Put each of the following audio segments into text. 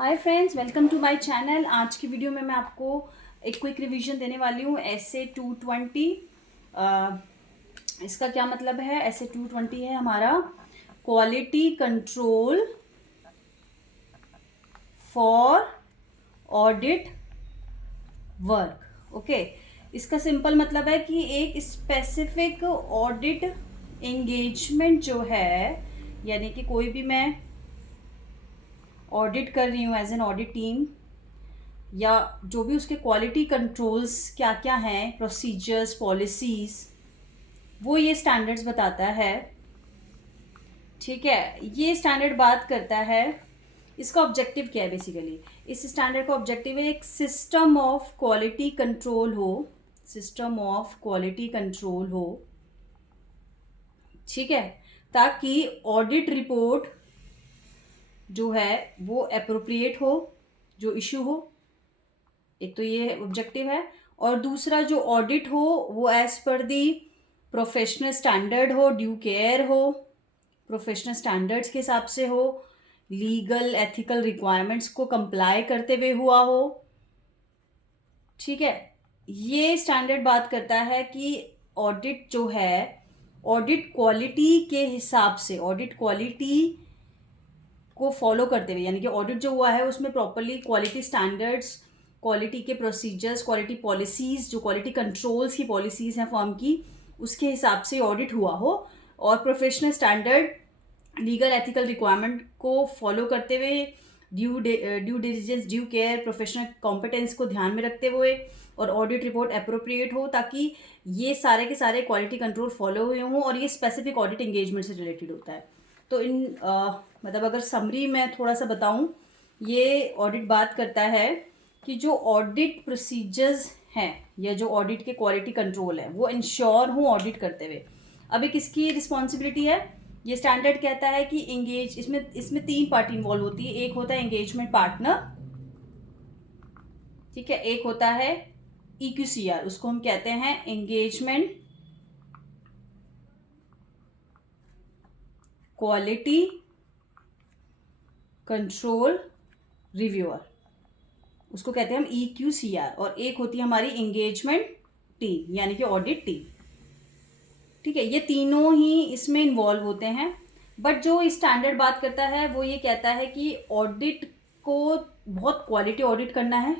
Hi friends, welcome to my channel. आज की video में मैं आपको एक क्विक रिवीजन देने वाली हूँ एसए 220। इसका क्या मतलब है? एसए 220 है हमारा quality control for audit work. Okay, इसका सिंपल मतलब है कि एक स्पेसिफिक ऑडिट एंगेजमेंट जो है, यानी कि कोई भी मैं ऑडिट कर रही हूँ एज एन ऑडिट टीम, या जो भी उसके क्वालिटी कंट्रोल्स क्या क्या हैं, प्रोसीजर्स, पॉलिसीज, वो ये स्टैंडर्ड्स बताता है। ठीक है, ये स्टैंडर्ड बात करता है। इसका ऑब्जेक्टिव क्या है? बेसिकली इस स्टैंडर्ड का ऑब्जेक्टिव है एक सिस्टम ऑफ क्वालिटी कंट्रोल हो, सिस्टम ऑफ क्वालिटी कंट्रोल हो। ठीक है, ताकि ऑडिट रिपोर्ट जो है वो अप्रोप्रिएट हो, जो इशू हो। एक तो ये ऑब्जेक्टिव है, और दूसरा जो ऑडिट हो वो as per the professional standard हो, ड्यू केयर हो, प्रोफेशनल स्टैंडर्ड्स के हिसाब से हो, लीगल एथिकल रिक्वायरमेंट्स को कंप्लाई करते हुए हुआ हो। ठीक है, ये स्टैंडर्ड बात करता है कि ऑडिट जो है, ऑडिट क्वालिटी के हिसाब से, ऑडिट क्वालिटी को फॉलो करते हुए, यानी कि ऑडिट जो हुआ है उसमें प्रॉपरली क्वालिटी स्टैंडर्ड्स, क्वालिटी के प्रोसीजर्स, क्वालिटी पॉलिसीज, जो क्वालिटी कंट्रोल्स की पॉलिसीज हैं फर्म की, उसके हिसाब से ऑडिट हुआ हो, और professional standard, legal ethical requirement को फॉलो करते हुए, due diligence, due care, professional competence को ध्यान में रखते हुए, और ऑडिट रिपोर्ट अप्रोप्रिएट हो, ताकि ये सारे के सारे क्वालिटी कंट्रोल फॉलो हुए हों, और ये स्पेसिफिक ऑडिट एंगेजमेंट से रिलेटेड होता है। तो मतलब अगर समरी में थोड़ा सा बताऊं, ये ऑडिट बात करता है कि जो ऑडिट प्रोसीजर्स हैं या जो ऑडिट के क्वालिटी कंट्रोल है वो इंश्योर हों ऑडिट करते हुए। अभी किसकी रिस्पॉन्सिबिलिटी है? ये स्टैंडर्ड कहता है कि एंगेज, इसमें तीन पार्टी इन्वॉल्व होती है। एक होता है एंगेजमेंट पार्टनर, ठीक है, एक होता है EQCR, उसको हम कहते हैं एंगेजमेंट क्वालिटी कंट्रोल रिव्यूअर, उसको कहते हैं हम EQCR। और एक होती है हमारी एंगेजमेंट टीम, यानी कि ऑडिट टीम। ठीक है, ये तीनों ही इसमें इन्वॉल्व होते हैं। बट जो स्टैंडर्ड बात करता है वो ये कहता है कि ऑडिट को बहुत क्वालिटी ऑडिट करना है,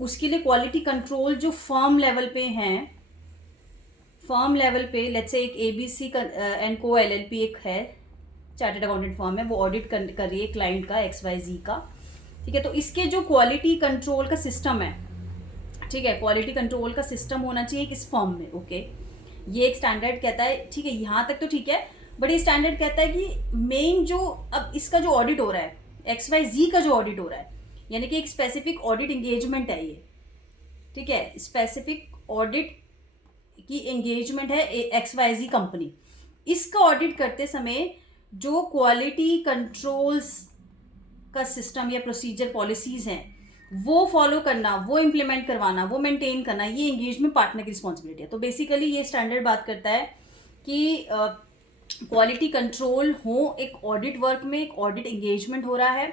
उसके लिए क्वालिटी कंट्रोल जो फर्म लेवल पे हैं, फर्म लेवल पे लेट्स से एक ABC एंड को LLP एक है, चार्टर्ड अकाउंटेंट फर्म है, वो ऑडिट कर रही है क्लाइंट का XYZ का। ठीक है, तो इसके जो क्वालिटी कंट्रोल का सिस्टम है, ठीक है, क्वालिटी कंट्रोल का सिस्टम होना चाहिए इस फर्म में। ओके, ये एक स्टैंडर्ड कहता है। ठीक है, यहाँ तक तो ठीक है, बट ये स्टैंडर्ड कहता है कि मेन जो अब इसका जो ऑडिट हो रहा है, XYZ का जो ऑडिट हो रहा है, यानी कि एक स्पेसिफिक ऑडिट एंगेजमेंट है ये। ठीक है, स्पेसिफिक ऑडिट की एंगेजमेंट है XYZ कंपनी। इसका ऑडिट करते समय जो क्वालिटी कंट्रोल्स का सिस्टम या प्रोसीजर पॉलिसीज हैं वो फॉलो करना, वो इम्प्लीमेंट करवाना, वो मेंटेन करना, ये एंगेजमेंट पार्टनर की रिस्पॉन्सिबिलिटी है। तो बेसिकली ये स्टैंडर्ड बात करता है कि क्वालिटी कंट्रोल हो एक ऑडिट वर्क में, एक ऑडिट एंगेजमेंट हो रहा है,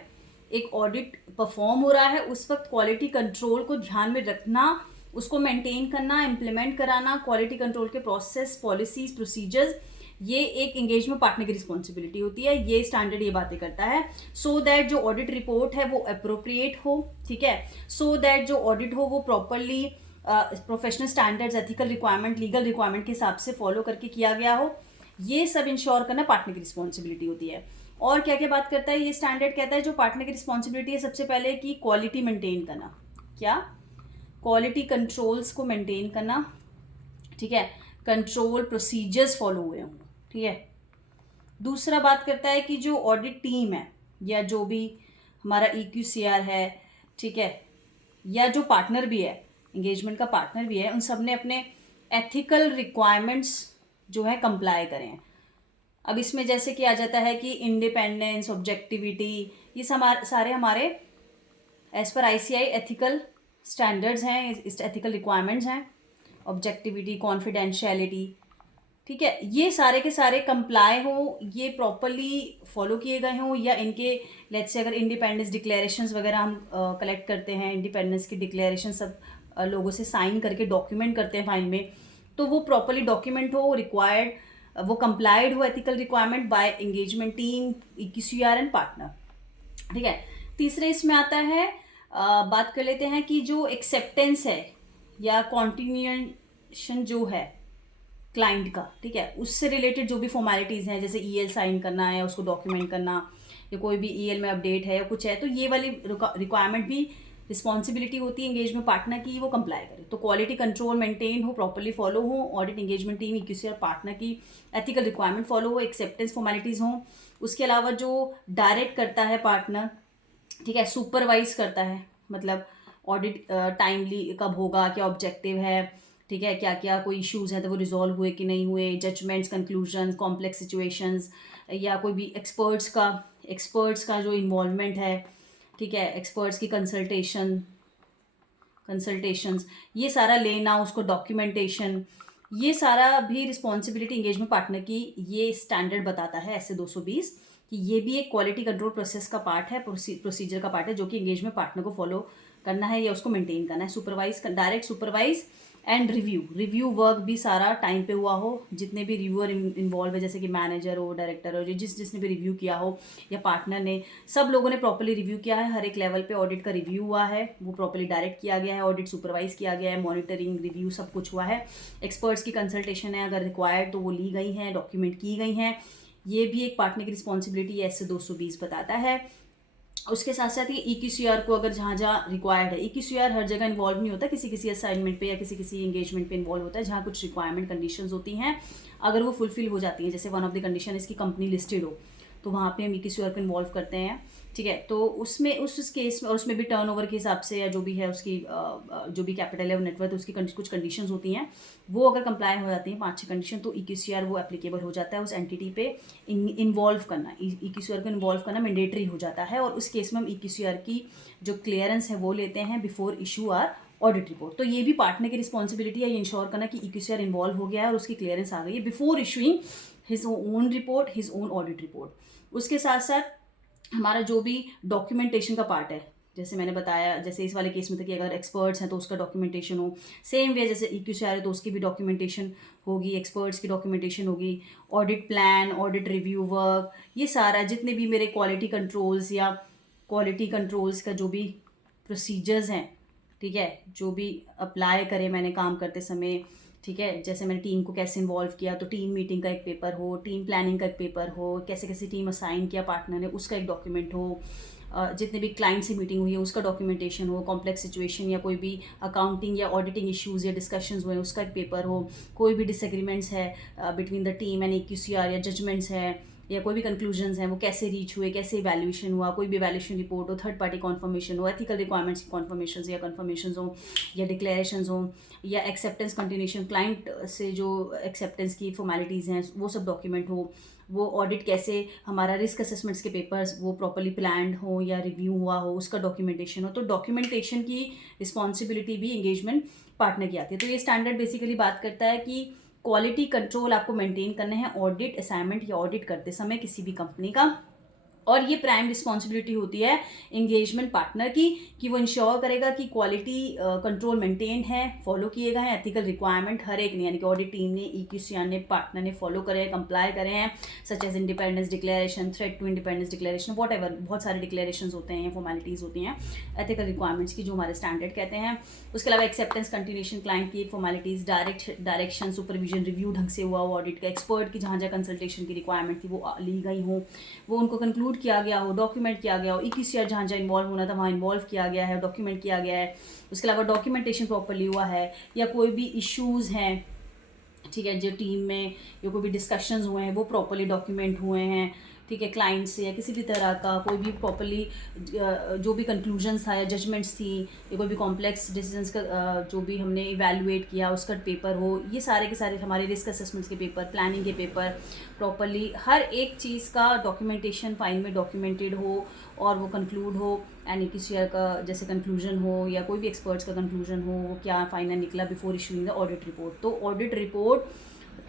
एक ऑडिट परफॉर्म हो रहा है, उस वक्त क्वालिटी कंट्रोल को ध्यान में रखना, उसको मेंटेन करना, इम्प्लीमेंट कराना, क्वालिटी कंट्रोल के प्रोसेस, पॉलिसीज, प्रोसीजर्स, ये एक एंगेजमेंट पार्टनर की रिस्पॉन्सिबिलिटी होती है। ये स्टैंडर्ड ये बातें करता है, सो दैट जो ऑडिट रिपोर्ट है वो अप्रोप्रिएट हो। ठीक है, सो दैट जो ऑडिट हो वो properly professional standards, ethical requirement, legal requirement के हिसाब से फॉलो करके किया गया हो। ये सब इंश्योर करना पार्टनर की रिस्पॉन्सिबिलिटी होती है। और क्या क्या बात करता है ये स्टैंडर्ड? कहता है जो पार्टनर की रिस्पॉन्सिबिलिटी है, सबसे पहले कि क्वालिटी मेंटेन करना। क्या? क्वालिटी कंट्रोल्स को मेंटेन करना। ठीक है, कंट्रोल प्रोसीजर्स फॉलो हुए हों। ठीक है, दूसरा बात करता है कि जो ऑडिट टीम है या जो भी हमारा EQCR है, ठीक है, या जो पार्टनर भी है, एंगेजमेंट का पार्टनर भी है, उन सब ने अपने एथिकल रिक्वायरमेंट्स जो है कंप्लाई करें। अब इसमें जैसे कि आ जाता है कि इंडिपेंडेंस, ऑब्जेक्टिविटी, ये सारे हमारे as per ICI ethical standards हैं, एथिकल रिक्वायरमेंट्स हैं। ऑब्जेक्टिविटी, कॉन्फिडेंशियलिटी, ठीक है, ये सारे के सारे कंप्लाई हो, ये प्रॉपरली फॉलो किए गए हों, या इनके लेट्स से अगर इंडिपेंडेंस डिक्लेरेशंस वगैरह हम कलेक्ट करते हैं, इंडिपेंडेंस की डिक्लेरेशन सब लोगों से साइन करके डॉक्यूमेंट करते हैं फाइल में, तो वो प्रॉपरली डॉक्यूमेंट हो, रिक्वायर्ड, वो कंप्लाइड हो ethical requirement by engagement team, EQCR and partner. ठीक है, तीसरे इसमें आता है बात कर लेते हैं कि जो एक्सेप्टेंस है या कॉन्टिन्यूएशन जो है क्लाइंट का, ठीक है, उससे रिलेटेड जो भी फॉर्मेलिटीज़ हैं, जैसे ईएल साइन करना है, उसको डॉक्यूमेंट करना, या कोई भी ईएल में अपडेट है या कुछ है, तो ये वाली रिक्वायरमेंट भी रिस्पॉन्सिबिलिटी होती है एंगेजमेंट पार्टनर की, वो कंप्लाई करे। तो क्वालिटी कंट्रोल मेंटेन हो, प्रॉपरली फॉलो हो, audit engagement team EQCR partner की एथिकल रिक्वायरमेंट फॉलो हो, एक्सेप्टेंस फॉर्मेलिटीज़ हों। उसके अलावा जो डायरेक्ट करता है पार्टनर, ठीक है, सुपरवाइज करता है, मतलब ऑडिट टाइमली कब होगा, क्या ऑब्जेक्टिव है, ठीक है, क्या क्या कोई इश्यूज हैं तो वो रिजॉल्व हुए कि नहीं हुए, जजमेंट्स, कंक्लूजन, कॉम्प्लेक्स सिचुएशंस, या कोई भी एक्सपर्ट्स का जो इन्वॉल्वमेंट है, ठीक है, एक्सपर्ट्स की कंसल्टेशंस, ये सारा लेना, उसको डॉक्यूमेंटेशन, ये सारा भी रिस्पॉन्सिबिलिटी एंगेजमेंट पार्टनर की, ये स्टैंडर्ड बताता है ऐसे 220 कि ये भी एक क्वालिटी कंट्रोल प्रोसेस का पार्ट है, प्रोसीजर का पार्ट है, जो कि एंगेजमेंट पार्टनर को फॉलो करना है या उसको मेंटेन करना है। Supervise, direct supervise and review work भी सारा टाइम पे हुआ हो, जितने भी रिव्यूअर इन्वॉल्व है, जैसे कि मैनेजर हो, डायरेक्टर हो, जिसने भी रिव्यू किया हो या पार्टनर ने, सब लोगों ने प्रॉपर्ली रिव्यू किया है, हर एक लेवल पे ऑडिट का रिव्यू हुआ है, वो प्रॉपर्ली डायरेक्ट किया गया है, ऑडिट सुपरवाइज किया गया है, मॉनिटरिंग, रिव्यू सब कुछ हुआ है, एक्सपर्ट्स की कंसल्टेशन है अगर रिक्वायर्ड तो वो ली गई हैं, डॉक्यूमेंट की गई हैं, ये भी एक पार्टनर की रिस्पॉन्सिबिलिटी ऐसे 220 बताता है। उसके साथ साथ ये EQCR को अगर जहाँ जहाँ रिक्वायर्ड है, EQCR हर जगह इन्वॉल्व नहीं होता, किसी किसी असाइनमेंट पे या किसी किसी एंगेजमेंट पे इन्वॉल्व होता है, जहाँ कुछ रिक्वायरमेंट कंडीशंस होती हैं, अगर वो फुलफिल हो जाती हैं, जैसे वन ऑफ द कंडीशन इसकी कंपनी लिस्टेड हो, तो वहाँ पे हम EQCR को इन्वॉल्व करते हैं। ठीक है, तो उसमें उस केस में, और उसमें भी टर्नओवर के हिसाब से या जो भी है उसकी जो भी कैपिटल है वो नेटवर्थ, उसकी कुछ कंडीशंस होती हैं, वो अगर कंप्लाई हो जाती हैं 5-6 कंडीशन, तो EQCR वो एप्लीकेबल हो जाता है, उस एंटिटी पे इन्वॉल्व करना, EQCR को इन्वॉल्व करना मैंडेटरी हो जाता है, और उस केस में हम EQCR की जो क्लियरेंस है वो लेते हैं before issue our audit report. तो ये भी पार्टनर की रिस्पॉन्सिबिलिटी है ये इंश्योर करना कि EQCR इन्वॉल्व हो गया है और उसकी क्लियरेंस आ गई है before issuing his own report, his own audit report. उसके साथ साथ हमारा जो भी डॉक्यूमेंटेशन का पार्ट है, जैसे मैंने बताया, जैसे इस वाले केस में था कि अगर एक्सपर्ट्स हैं तो उसका डॉक्यूमेंटेशन हो, सेम वे जैसे EQCR है तो उसकी भी डॉक्यूमेंटेशन होगी, एक्सपर्ट्स की डॉक्यूमेंटेशन होगी, audit plan, audit review work, ये सारा जितने भी मेरे क्वालिटी कंट्रोल्स का जो भी प्रोसीजर्स हैं, ठीक है, जो भी अप्लाई करे मैंने काम करते समय, ठीक है, जैसे मैंने टीम को कैसे इन्वॉल्व किया, तो टीम मीटिंग का एक पेपर हो, टीम प्लानिंग का एक पेपर हो, कैसे कैसे टीम असाइन किया पार्टनर ने उसका एक डॉक्यूमेंट हो, जितने भी क्लाइंट से मीटिंग हुई है उसका डॉक्यूमेंटेशन हो, कॉम्प्लेक्स सिचुएशन या कोई भी अकाउंटिंग या ऑडिटिंग इश्यूज़ या डिस्कशंस हुए उसका एक पेपर हो, कोई भी डिसएग्रीमेंट्स है between the team and EQCR या जजमेंट्स है या कोई भी कंक्लूजन्स हैं वो कैसे रीच हुए, कैसे इवैल्यूएशन हुआ, कोई भी इवैल्यूएशन रिपोर्ट हो, थर्ड पार्टी कॉन्फर्मेशन हो, एथिकल रिक्वायरमेंट्स की कॉन्फर्मेशन या कन्फर्मेशन हो या डिक्लेरेशन हो, या एक्सेप्टेंस कंटिन्यूशन, क्लाइंट से जो एक्सेप्टेंस की फॉर्मेलिटीज़ हैं वो सब डॉक्यूमेंट हो, वो ऑडिट कैसे हमारा रिस्क असेसमेंट्स के पेपर्स वो प्रॉपर्ली प्लान्ड हो या रिव्यू हुआ हो उसका डॉक्यूमेंटेशन हो। तो डॉक्यूमेंटेशन की रिस्पॉन्सिबिलिटी भी एंगेजमेंट पार्टनर की आती है। तो ये स्टैंडर्ड बेसिकली बात करता है कि क्वालिटी कंट्रोल आपको मेंटेन करना है ऑडिट असाइनमेंट या ऑडिट करते समय किसी भी कंपनी का, और ये प्राइम रिस्पॉन्सिबिलिटी होती है एंगेजमेंट पार्टनर की कि वो इंश्योर करेगा कि क्वालिटी कंट्रोल मेंटेन है, फॉलो किए गए हैं एथिकल रिक्वायरमेंट हर एक ने, यानी कि ऑडिट टीम ने, EQCR ने, पार्टनर ने फॉलो करे हैं, कंप्लाई करे हैं, such as independence declaration, threat to independence declaration, whatever, बहुत सारे डिक्लेरेशन होते हैं, फॉर्मेलिटीज़ होती हैं एथिकल रिक्वायरमेंट्स की जो हमारे स्टैंडर्ड कहते हैं। उसके अलावा एक्सेप्टेंस कंटिन्यूशन, क्लाइंट की फॉर्मेलिटीज़, डायरेक्शन, सुपरविजन, रिव्यू ढंग से हुआ हो ऑडिट का, एक्सपर्ट की जहाँ जहाँ कंसल्टेशन की रिक्वायरमेंट थी वो ली गई हो, वो उनको कंक्लूड किया गया हो, डॉक्यूमेंट किया गया हो, EQCR जहाँ जहाँ इन्वॉल्व होना था वहाँ इन्वॉल्व किया गया है, डॉक्यूमेंट किया गया है। उसके अलावा डॉक्यूमेंटेशन प्रॉपर्ली हुआ है, या कोई भी इश्यूज़ हैं, ठीक है, जो टीम में या कोई भी डिस्कशंस हुए हैं वो प्रॉपर्ली डॉक्यूमेंट हुए हैं, ठीक है, क्लाइंट से या किसी भी तरह का कोई भी प्रॉपर्ली जो भी कंक्लूजन्स था या जजमेंट्स थी या कोई भी कॉम्प्लेक्स डिसीजंस का जो भी हमने इवैल्यूएट किया उसका पेपर हो, ये सारे के सारे हमारे रिस्क असेसमेंट्स के पेपर, प्लानिंग के पेपर, प्रॉपर्ली हर एक चीज़ का डॉक्यूमेंटेशन फाइल में डॉक्यूमेंटेड हो और वो कंक्लूड हो, एंड EQCR का जैसे कंक्लूजन हो या कोई भी एक्सपर्ट्स का कंक्लूजन हो वो क्या फाइनल निकला before issuing the audit report. तो ऑडिट रिपोर्ट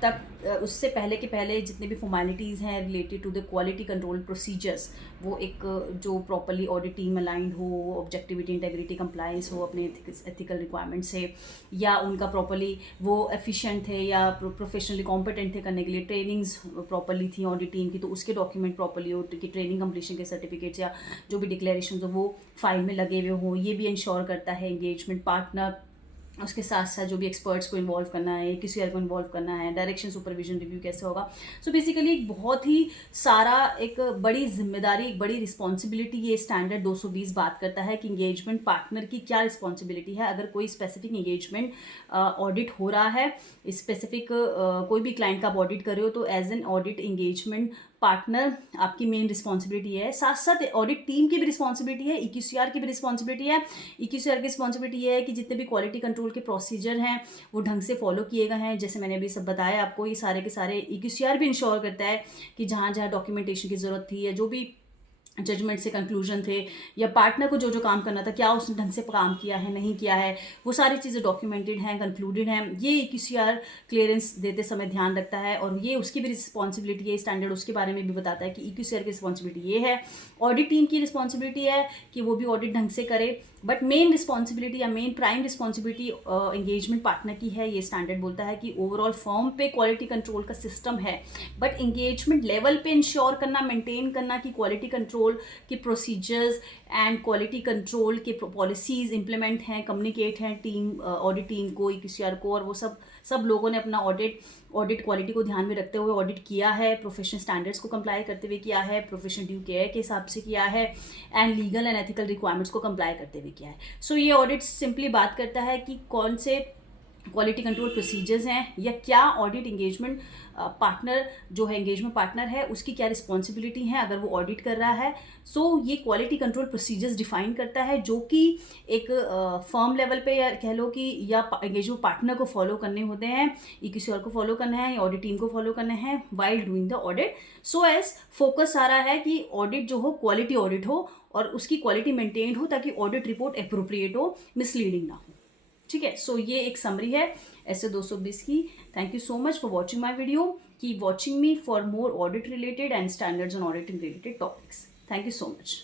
उससे पहले के पहले जितने भी फॉर्मेलिटीज़ हैं related to the quality control procedures, वो एक जो प्रॉपरली ऑडिट टीम अलाइंड हो, ऑब्जेक्टिविटी, इंटेग्रिटी, कंप्लायंस हो अपने एथिकल रिक्वायरमेंट से, या उनका प्रॉपरली वो एफिशिएंट थे या प्रोफेशनली कॉम्पिटेंट थे करने के लिए, ट्रेनिंग्स प्रॉपरली थी ऑडिट टीम की, तो उसके डॉक्यूमेंट प्रॉपरली हो कि ट्रेनिंग कंप्लीशन के सर्टिफिकेट्स या जो भी डिक्लेरेशन हो वो फाइल में लगे हुए हों। ये भी इंश्योर करता है एंगेजमेंट पार्टनर। उसके साथ साथ जो भी एक्सपर्ट्स को इन्वॉल्व करना है, किसी और को इन्वॉल्व करना है, डायरेक्शन सुपरविजन रिव्यू कैसे होगा। सो बेसिकली एक बहुत ही सारा एक बड़ी जिम्मेदारी, एक बड़ी रिस्पॉन्सिबिलिटी ये स्टैंडर्ड 220 बात करता है कि इंगेजमेंट पार्टनर की क्या रिस्पॉन्सिबिलिटी है अगर कोई स्पेसिफिक इंगेजमेंट ऑडिट हो रहा है, स्पेसिफिक कोई भी क्लाइंट का आप ऑडिट कर रहे हो, तो as an audit engagement partner आपकी मेन रिस्पॉन्सिबिलिटी है। साथ साथ ऑडिट टीम की भी रिस्पॉन्सिबिलिटी है, EQCR की भी रिस्पॉन्सिबिलिटी है। EQCR की रिस्पॉन्सिबिलिटी ये है कि जितने भी क्वालिटी कंट्रोल के प्रोसीजर हैं वो ढंग से फॉलो किए गए हैं। जैसे मैंने अभी सब बताया आपको, ये सारे के सारे EQCR भी इंश्योर करता है कि जहाँ जहाँ डॉक्यूमेंटेशन की ज़रूरत थी या जो भी जजमेंट से कंक्लूजन थे या पार्टनर को जो जो काम करना था, क्या उसने ढंग से काम किया है, नहीं किया है, वो सारी चीज़ें डॉक्यूमेंटेड हैं, कंक्लूडेड हैं। ये EQCR क्लियरेंस देते समय ध्यान रखता है और ये उसकी भी रिस्पॉन्सिबिलिटी है। स्टैंडर्ड उसके बारे में भी बताता है कि EQCR की रिस्पॉन्सिबिलिटी ये है। ऑडिट टीम की रिस्पॉन्सिबिलिटी है कि वो भी ऑडिट ढंग से करे, बट मेन रिस्पॉन्सिबिलिटी या main prime responsibility engagement partner की है। ये स्टैंडर्ड बोलता है कि ओवरऑल फर्म पे क्वालिटी कंट्रोल का सिस्टम है, बट एंगेजमेंट लेवल पे इंश्योर करना, मेंटेन करना कि क्वालिटी कंट्रोल के प्रोसीजर्स एंड क्वालिटी कंट्रोल के पॉलिसीज़ इंप्लीमेंट हैं, कम्युनिकेट हैं टीम, ऑडिट टीम को, EQCR को, और वो सब लोगों ने अपना ऑडिट क्वालिटी को ध्यान में रखते हुए ऑडिट किया है, प्रोफेशनल स्टैंडर्ड्स को कंप्लाई करते हुए किया है, प्रोफेशनल ड्यू केयर के हिसाब से किया है, and legal and ethical requirements को कंप्लाई करते हुए किया है। सो ये ऑडिट सिंपली बात करता है कि कौन से क्वालिटी कंट्रोल प्रोसीजर्स हैं या क्या ऑडिट इंगेजमेंट पार्टनर जो है, इंगेजमेंट पार्टनर है, उसकी क्या रिस्पॉन्सिबिलिटी है अगर वो ऑडिट कर रहा है। सो ये क्वालिटी कंट्रोल प्रोसीजर्स डिफाइन करता है जो कि एक फर्म लेवल पे या कह लो कि या एंगेजमेंट पार्टनर को फॉलो करने होते हैं, EQCR को फॉलो करना है या ऑडिट टीम को फॉलो करना है while doing the audit. So as focus आ रहा है कि ऑडिट जो हो क्वालिटी ऑडिट हो और उसकी क्वालिटी मेंटेन हो ताकि ऑडिट रिपोर्ट अप्रोप्रिएट हो, मिसलीडिंग ना हो। ठीक है, सो ये एक समरी है ऐसे 220 की। Thank you so much for watching my video. Keep watching me for more audit related and standards on auditing related topics. Thank you so much.